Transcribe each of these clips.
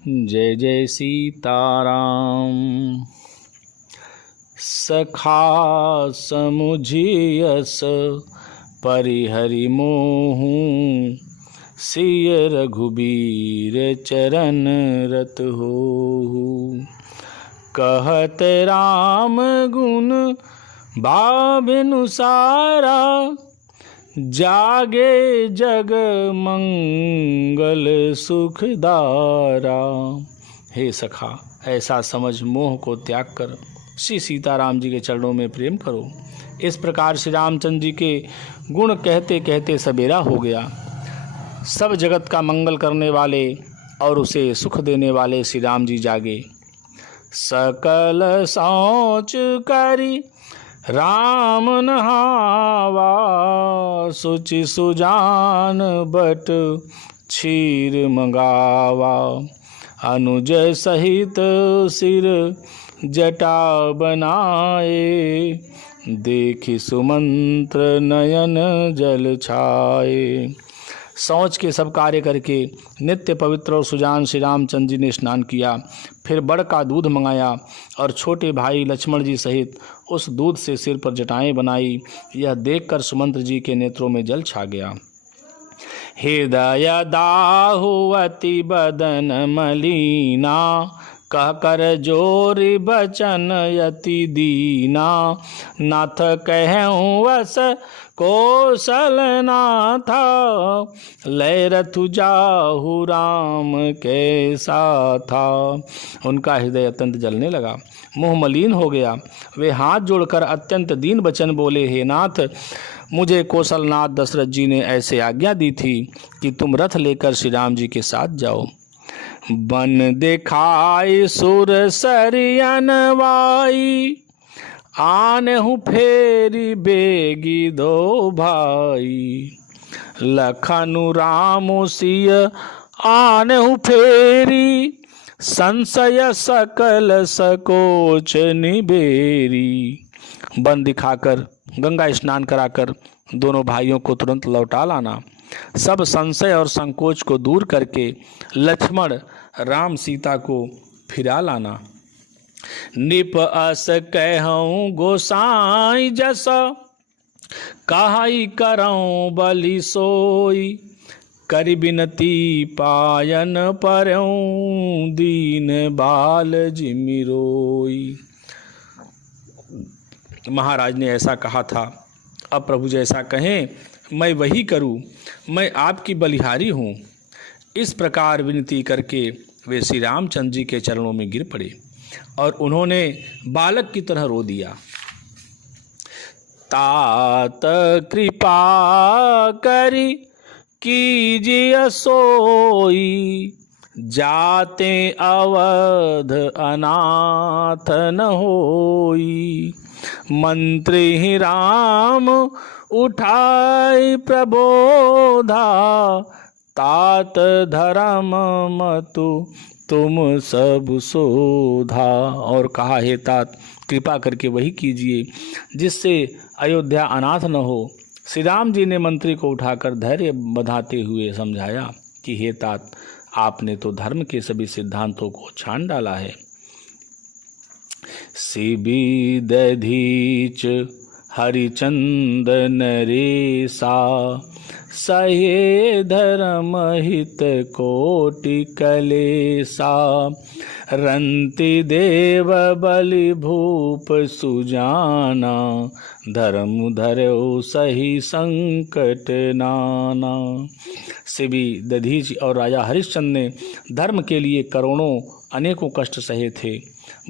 जय जय सीताराम। सखा समुझियस परिहरि मोहू, सिय रघुबीर चरण रत होहु। कहत राम गुण भावनुसारा, जागे जग मंगल सुखदारा। हे सखा, ऐसा समझ मोह को त्याग कर श्री सीताराम जी के चरणों में प्रेम करो। इस प्रकार श्री रामचंद्र जी के गुण कहते कहते सबेरा हो गया। सब जगत का मंगल करने वाले और उसे सुख देने वाले श्री राम जी जागे। सकल सोच करी राम नहावा, सुचि सुजान बट क्षीर मंगावा। अनुज सहित सिर जटा बनाए, देखि सुमंत्र नयन जल छाए। सोच के सब कार्य करके नित्य पवित्र और सुजान श्री रामचंद्र जी ने स्नान किया। फिर बड़ का दूध मंगाया और छोटे भाई लक्ष्मण जी सहित उस दूध से सिर पर जटाएं बनाई। यह देखकर सुमंत्र जी के नेत्रों में जल छा गया। हृदय दाहुवती बदन मलीना, कह कर जोरि बचन यति दीना। नाथ कहूँ वस कौशलनाथा, लय रथु जाहु राम कैसा था। उनका हृदय अत्यंत जलने लगा, मुँह मलिन हो गया। वे हाथ जोड़कर अत्यंत दीन वचन बोले, हे नाथ, मुझे कौशलनाथ दशरथ जी ने ऐसे आज्ञा दी थी कि तुम रथ लेकर श्री राम जी के साथ जाओ। बन दिखाई सुर सरियनवाई, आनहु फेरी बेगी दो भाई। लखनु रामु सिय आनहु फेरी, संशय सकल सकोच निबेरी। बन दिखाकर गंगा स्नान कराकर दोनों भाइयों को तुरंत लौटा लाना। सब संशय और संकोच को दूर करके लक्ष्मण राम सीता को फिरा लाना। निप अस कहूँ गोसाई जसा, कहाई करऊँ बलि सोई। करि बिनती पायन परऊँ, दीन बाल जिमि रोई। महाराज ने ऐसा कहा था, अब प्रभु जैसा कहें मैं वही करूं, मैं आपकी बलिहारी हूं। इस प्रकार विनती करके वे श्री रामचंद्र जी के चरणों में गिर पड़े और उन्होंने बालक की तरह रो दिया। तात कृपा करी कीजिए सोई, जाते अवध अनाथ न होई। मंत्री ही राम उठाई प्रबोधा, तात धर्म मतु तुम सब सोधा। और कहा, हे तात, कृपा करके वही कीजिए जिससे अयोध्या अनाथ न हो। श्री राम जी ने मंत्री को उठाकर धैर्य बंधाते हुए समझाया कि हे तात, आपने तो धर्म के सभी सिद्धांतों को छान डाला है। सिबी दधीच हरिचंद नरेसा, सहे धर्म हित कोटि कलेसा। रंति देव बलि भूप सुजाना, धर्म धर्यो सही संकट नाना। सिबी दधीच और राजा हरिश्चंद्र ने धर्म के लिए करोड़ों अनेकों कष्ट सहे थे।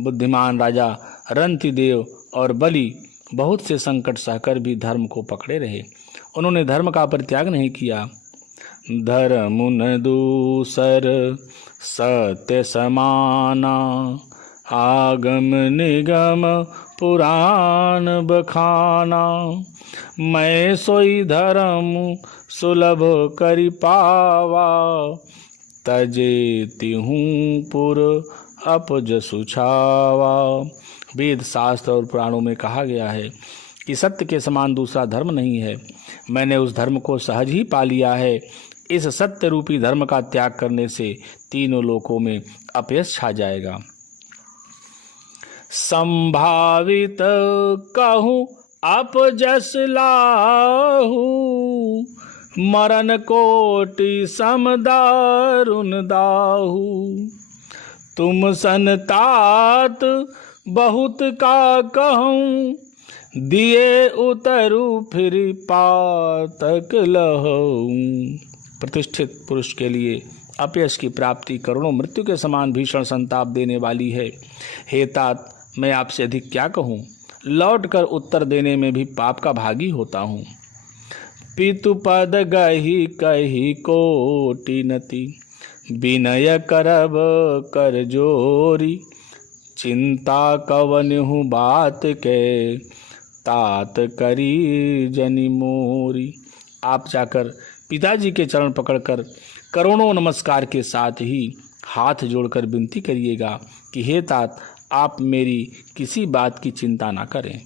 बुद्धिमान राजा रंतिदेव और बलि बहुत से संकट सहकर भी धर्म को पकड़े रहे। उन्होंने धर्म का परित्याग नहीं किया। धर्म न दूसर सत्य समाना, आगम निगम पुराण बखाना। मैं सोई धर्म सुलभ करि पावा, तजे तिहूँ पुर अपजसु छावा। वेद शास्त्र और पुराणों में कहा गया है कि सत्य के समान दूसरा धर्म नहीं है। मैंने उस धर्म को सहज ही पा लिया है, इस सत्य रूपी धर्म का त्याग करने से तीनों लोकों में अपयश छा जाएगा। संभावित कहूँ अपजस लाहू, मरण कोटि समदारुन दाहू। तुम संतात बहुत का कहूँ, दिए उतरू फिर पातक लहूँ। प्रतिष्ठित पुरुष के लिए अपयश की प्राप्ति करोड़ों मृत्यु के समान भीषण संताप देने वाली है। हे तात, मैं आपसे अधिक क्या कहूँ, लौट कर उत्तर देने में भी पाप का भागी होता हूँ। पितु पद गही कही कोटि नति, विनय करब कर जोरी। चिंता कवन हूँ बात के, तात करी जनि मोरी। आप जाकर पिताजी के चरण पकड़कर करोड़ों नमस्कार के साथ ही हाथ जोड़कर विनती करिएगा कि हे तात, आप मेरी किसी बात की चिंता ना करें।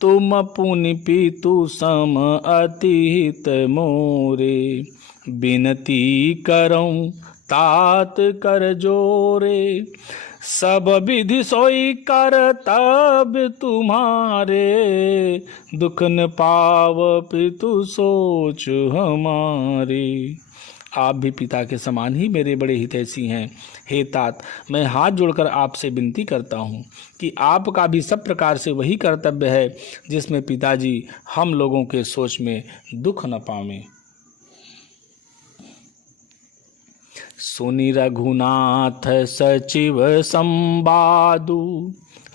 तुम पुनि पितु सम अतिहित मोरे, बिनती करऊं तात कर जोरे। सब विधि सोई कर तब तुम्हारे, दुख न पाव पितु सोच हमारे। आप भी पिता के समान ही मेरे बड़े हितैषी हैं। हे तात, मैं हाथ जोड़कर आपसे विनती करता हूँ कि आपका भी सब प्रकार से वही कर्तव्य है जिसमें पिताजी हम लोगों के सोच में दुख न पावें। सुनि रघुनाथ सचिव संवादु,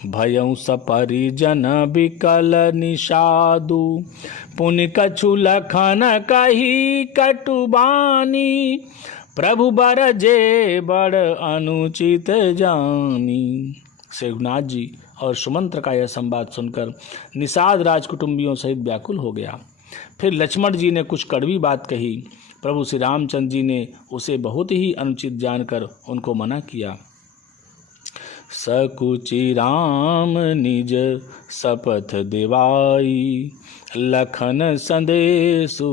भयं सपरिजन विकल निषादु। पुनि कछु लखन कही कटुबानी, प्रभु बर जे बड़ अनुचित जानी। श्री रघुनाथ जी और सुमंत्र का यह संवाद सुनकर निषाद राजकुटुंबियों सहित व्याकुल हो गया। फिर लक्ष्मण जी ने कुछ कड़वी बात कही। प्रभु श्री रामचंद्र जी ने उसे बहुत ही अनुचित जानकर उनको मना किया। सकुचि राम निज शपथ दिवाई, लखन संदेशु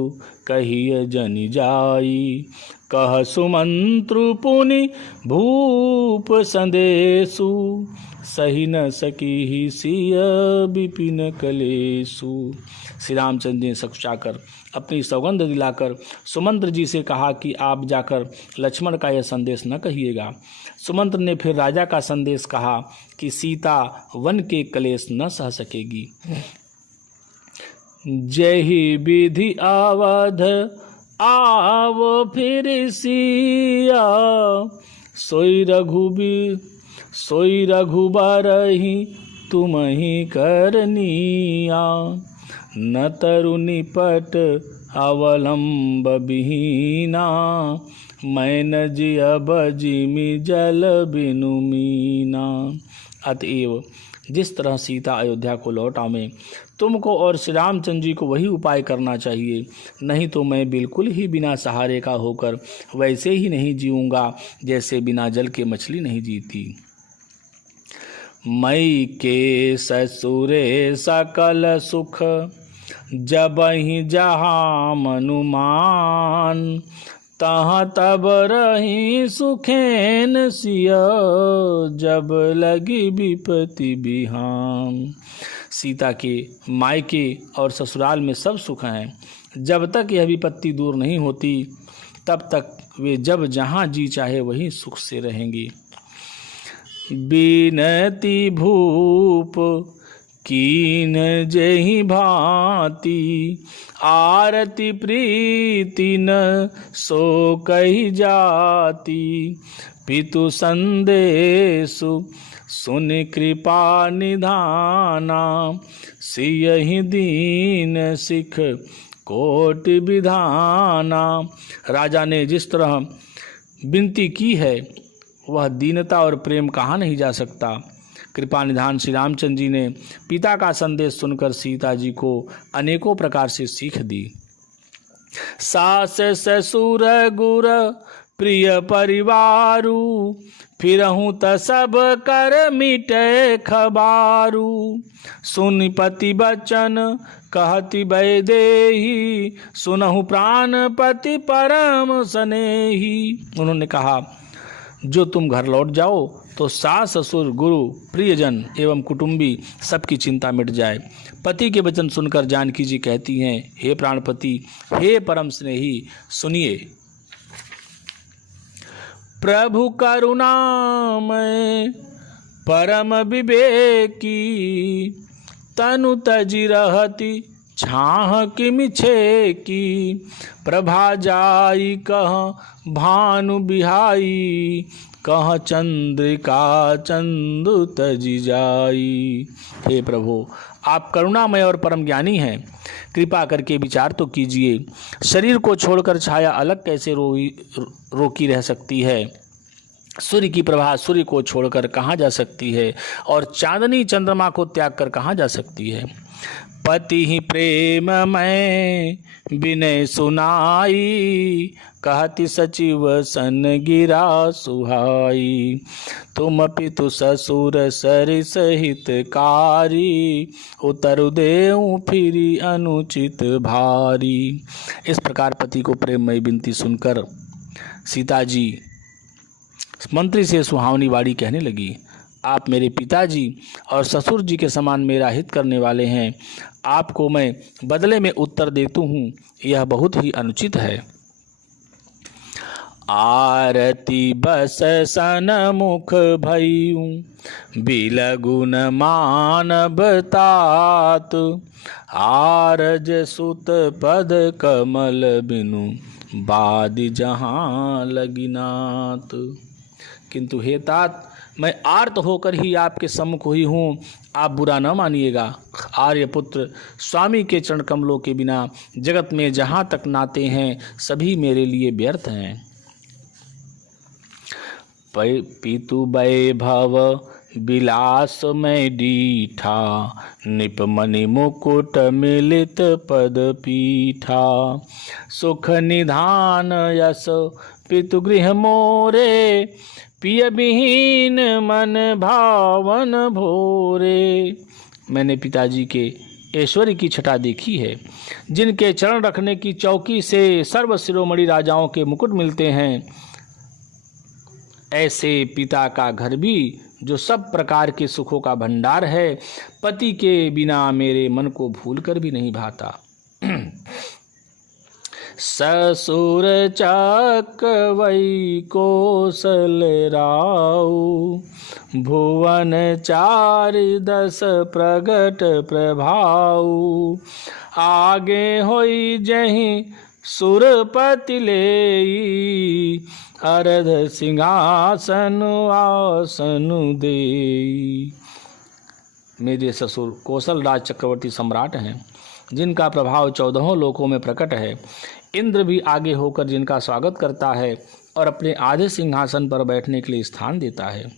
कहिय जनि जाई। कह सुमंत्रु पुनि भूप संदेशु, सही न सकी सिय विपिन कलेसु। श्री रामचंद्र ने सकुचाकर अपनी सौगंध दिलाकर सुमंत्र जी से कहा कि आप जाकर लक्ष्मण का यह संदेश न कहिएगा। सुमंत्र ने फिर राजा का संदेश कहा कि सीता वन के कलेश न सह सकेगी। जहि विधि आवध आवो फिर सिया, सोई रघुबर ही तुम ही करनिया। न तरु निपट अवलंब बिहीना, मैं न जियब जिमि जल बिनु मीना। अतएव जिस तरह सीता अयोध्या को लौट आवे, तुमको और श्री रामचंद्र जी को वही उपाय करना चाहिए, नहीं तो मैं बिल्कुल ही बिना सहारे का होकर वैसे ही नहीं जीऊँगा जैसे बिना जल के मछली नहीं जीती। मई के ससुरे सकल सुख, जबहि जहाँ मनुमान। तहाँ तब रही सुखेन सिय, जब लगी विपत्ति बिहान। सीता के मायके और ससुराल में सब सुख हैं। जब तक यह विपत्ति दूर नहीं होती तब तक वे जब जहाँ जी चाहे वहीं सुख से रहेंगी। बिनती भूप कीन जेहि भांति, आरती प्रीति न सो कही जाति। पितु संदेशु सुन कृपा निधाना, सियहि दीन सिख कोटि विधाना। राजा ने जिस तरह विनती की है वह दीनता और प्रेम कहाँ नहीं जा सकता। कृपा निधान श्री रामचंद्र जी ने पिता का संदेश सुनकर सीता जी को अनेकों प्रकार से सीख दी। सास ससुर गुर प्रिय परिवारू, फिरहूँ त सब कर मिटे खबारू। सुनि पति बचन कहति वैदेही, सुनहु प्राणपति परम स्नेही। उन्होंने कहा, जो तुम घर लौट जाओ तो सास ससुर गुरु प्रियजन एवं कुटुंबी सबकी चिंता मिट जाए। पति के वचन सुनकर जानकी जी कहती हैं, हे प्राणपति, हे परम स्नेही, सुनिए। प्रभु करुणामय परम विवेकी, तनु तजि रहति छाह किमि छेकी। प्रभा जाई कह भानु बिहाई, कह चंद्रिका चंदु तजि जाई। हे प्रभु, आप करुणामय और परम ज्ञानी हैं, कृपा करके विचार तो कीजिए। शरीर को छोड़कर छाया अलग कैसे रोकी रह सकती है? सूर्य की प्रभा सूर्य को छोड़कर कहाँ जा सकती है? और चांदनी चंद्रमा को त्याग कर कहाँ जा सकती है? पति ही प्रेम में विनय सुनाई, कहति सचिव सन गिरा सुहाई। तुम पितु ससुर सरिस हितकारी, उतर देऊं फिरी अनुचित भारी। इस प्रकार पति को प्रेममय विनती सुनकर सीता जी मंत्री से सुहावनी वाणी कहने लगी, आप मेरे पिताजी और ससुर जी के समान मेरा हित करने वाले हैं, आपको मैं बदले में उत्तर देती हूँ, यह बहुत ही अनुचित है। आरती बस सनमुख भइयूं, बिलगुन मानव तात। आरज सुत पद कमल बिनु, बादि जहाँ लगिनात। किंतु हे तात, मैं आर्त होकर ही आपके सम्मुख हुई हूँ, आप बुरा न मानिएगा। आर्यपुत्र, स्वामी के चरण कमलों के बिना जगत में जहाँ तक नाते हैं सभी मेरे लिए व्यर्थ हैं। पितु वैभव विलास में डीठा, निपमणि मुकुट मिलित पद पीठा। सुख निधान यस पितु गृह मोरे, पिय विहीन मन भावन भोरे। मैंने पिताजी के ऐश्वर्य की छटा देखी है, जिनके चरण रखने की चौकी से सर्व शिरोमणि राजाओं के मुकुट मिलते हैं। ऐसे पिता का घर भी, जो सब प्रकार के सुखों का भंडार है, पति के बिना मेरे मन को भूल कर भी नहीं भाता। ससुर चकवई कौशल राऊ, भुवन चारि दस प्रगट प्रभाऊ। आगे होई जहीं सुरपति लेई, अरध सिंहासन आसन देई। मेरे ससुर कौशल राज चक्रवर्ती सम्राट हैं, जिनका प्रभाव 14 लोकों में प्रकट है। इंद्र भी आगे होकर जिनका स्वागत करता है और अपने आधे सिंहासन पर बैठने के लिए स्थान देता है।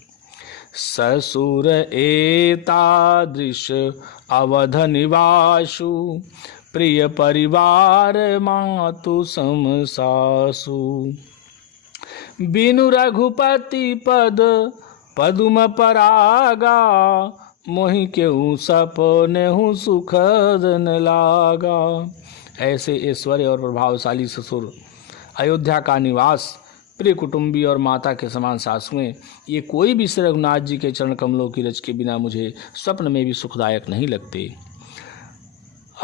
ससुर एतादृश अवध निवासु, प्रिय परिवार मातु समसासु। बिनु रघुपति पद पदुम परागा, मोहि केहू सपनेहु सुखद न लागा। ऐसे ऐश्वर्य और प्रभावशाली ससुर, अयोध्या का निवास, प्रिय कुटुंबी और माता के समान सासुएं, ये कोई भी श्री रघुनाथ जी के चरण कमलों की रज के बिना मुझे स्वप्न में भी सुखदायक नहीं लगते।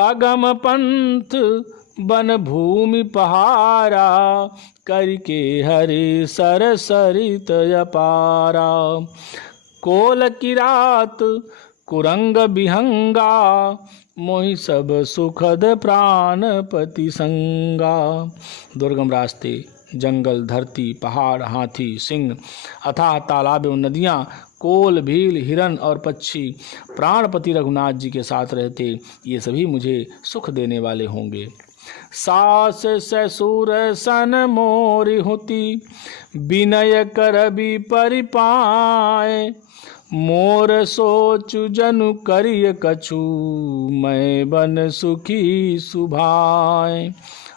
अगम पंथ बन भूमि पहारा, करके हरि सर सरित अपारा। कोल की रात कुरंग बिहंगा, मोहि सब सुखद प्राणपति संगा। दुर्गम रास्ते, जंगल, धरती, पहाड़, हाथी, सिंह, अथाह तालाब एवं नदियाँ, कोल, भील, हिरन और पक्षी प्राणपति रघुनाथ जी के साथ रहते, ये सभी मुझे सुख देने वाले होंगे। सास ससुर सन मोरी होती, विनय करबी परिपाए। मोर सोचु जनु करिय कछु, मैं बन सुखी सुभाए।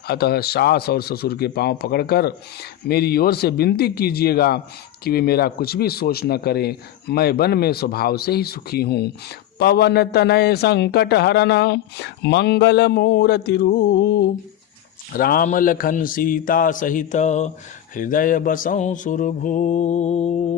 अतः सास और ससुर के पांव पकड़कर मेरी ओर से विनती कीजिएगा कि वे मेरा कुछ भी सोच न करें। मैं वन में स्वभाव से ही सुखी हूँ। पवन तनय संकट हरन मंगल मूर्ति रूप, राम लखन सीता सहित हृदय बसों सुरभूप।